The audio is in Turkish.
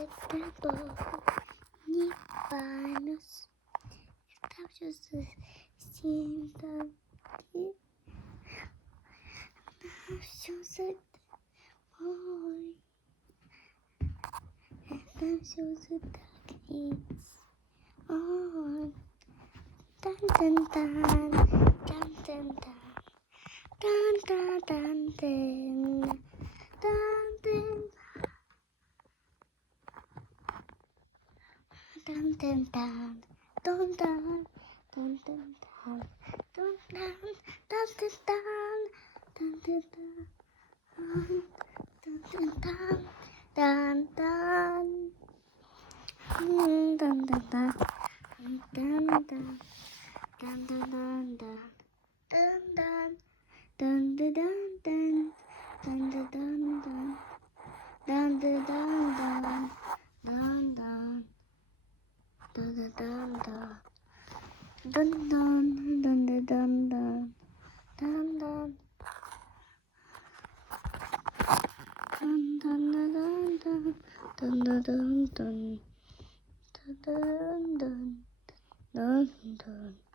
Сетабо не панус. Там все синтаки. Все ой. Там все так. Ой. Тан-тан-тан. Тан-тан-тан. Тан-тан-тан-тан. Тан-тан. Dun-dun-dun, dun-dun, dun-dun-dun, dun-dun, dun-dun-dun, dun-dun-dun, dun-dun-dun, dun-dun, dun-dun-dun, dun-dun-dun, dun-dun-dun-dun, dun-dun, dun-dun-dun-dun, dun-dun-dun-dun, dun-dun-dun-dun, dun-dun. Dun dun dun dun dun dun dun dun dun dun dun dun dun dun dun dun dun dun dun dun.